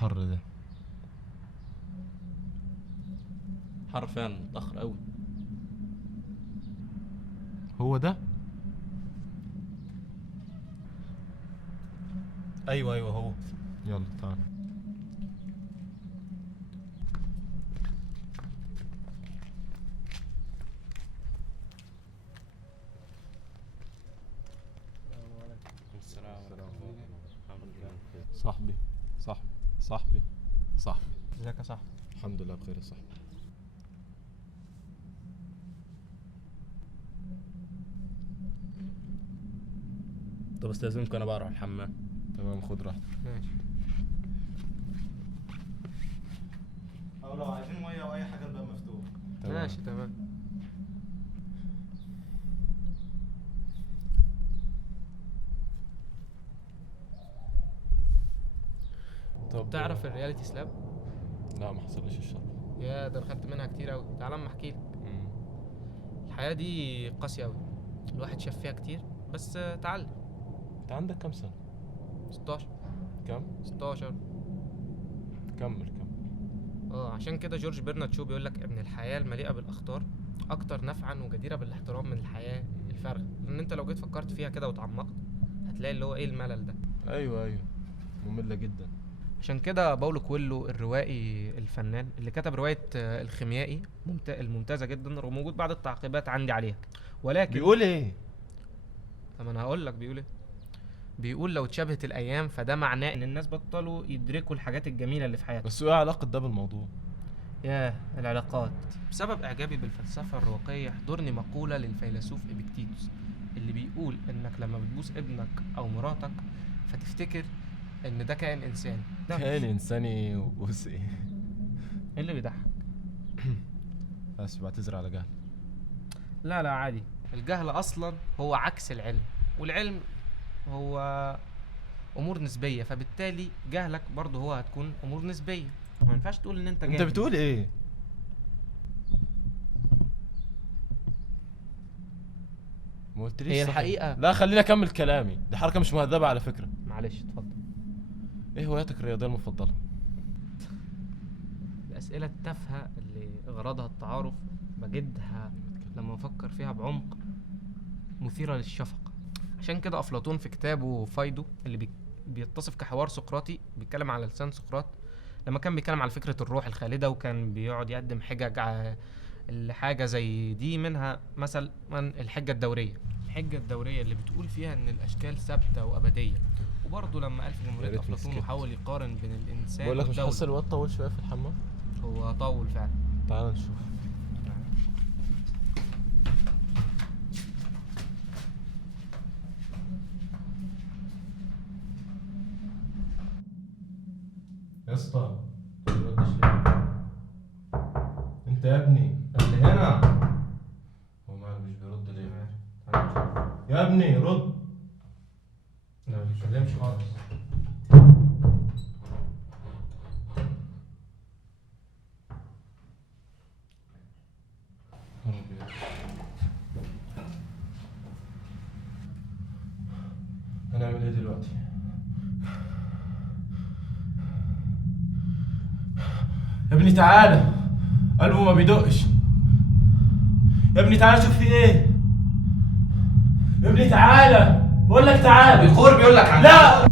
الحر ده؟ حر فعلا، متأخر قوي. هو ده؟ ايوه هو. يلا تعال. السلام عليكم. صاحبي صاحبي. ازيك يا صاحبي؟ الحمد لله بخير يا صاحبي. طب استاذنكم انا بقى اروح الحمام. تمام، خد راحتك. ماشي. او لو عايزين ميه او اي حاجه الباب مفتوح. ماشي تمام. طب تعرف الرياليتي سلاب؟ لا، ما حصلش الشر. يا ده انا خدت منها كتير قوي. تعال اما احكي لك. الحياه دي قاسيه قوي، الواحد شاف فيها كتير بس اتعلم. انت عندك كام سنة؟ 16. كام؟ 16. كمل. عشان كده جورج برنارد شو بيقول لك ان الحياه المليئه بالاخطار اكتر نفعا وجديره بالاحترام من الحياه الفارغه، لان انت لو جيت فكرت فيها كده وتعمقت هتلاقي اللي هو ايه الملل ده. ايوه مملة جدا. عشان كده باولو كويلو الروائي الفنان اللي كتب روايه الخيميائي الممتازه جدا وموجود بعض التعقيبات عندي عليها، ولكن بيقول ايه؟ طب انا هقول لك بيقول ايه. بيقول لو اتشابهت الايام فده معناه ان الناس بطلوا يدركوا الحاجات الجميله اللي في حياتهم. بس ايه علاقة ده بالموضوع؟ ياه العلاقات. بسبب اعجابي بالفلسفه الرواقيه يحضرني مقوله للفيلسوف ابيكتيتوس اللي بيقول انك لما بتبوس ابنك او مراتك فتفتكر ان ده كائن انساني. ده كائن انساني وبص ايه؟ ايه اللي بيضحك؟ بس بعتذر على جهل. لا عادي. الجهل اصلا هو عكس العلم، والعلم هو امور نسبيه، فبالتالي جهلك برضه هو هتكون امور نسبيه. ما ينفعش تقول ان انت جاهل. انت بتقول ايه؟ ما قلتليش هي صحيح. الحقيقة. لا، خليني اكمل كلامي، دي حركة مش مهذبة على فكرة. معلش اتفضل. ايه هواياتك الرياضية المفضلة؟ الاسئله التافهه اللي غرضها التعارف بجدها لما افكر فيها بعمق مثيره للشفقه. عشان كده افلاطون في كتابه فايدو اللي بيتصف كحوار سقراطي بيتكلم على لسان سقراط، لما كان بيتكلم على فكره الروح الخالده وكان بيقعد يقدم حجج الحاجه زي دي، منها مثلا الحجه الدوريه اللي بتقول فيها ان الاشكال ثابته وابديه. وبرضه لما قال في جمهوريه افلاطون وحاول يقارن بين الانسان بقول لك مش والدولة. حاسس الواد طول شوية في الحمام؟ هو طول فعلا. تعال نشوف. يا اسطى ما تردش ليه؟ انت يا ابني اللي هنا. هو مش بيرد ليه؟ يا ابني رد. ما بيتكلمش خالص. هنعمل ايه دلوقتي؟ يا ابني تعالى، قلبه ما بيدقش. يا ابني تعالى شوف في ايه. يا ابني تعالى، بقول لك تعالى. بيقول لك لا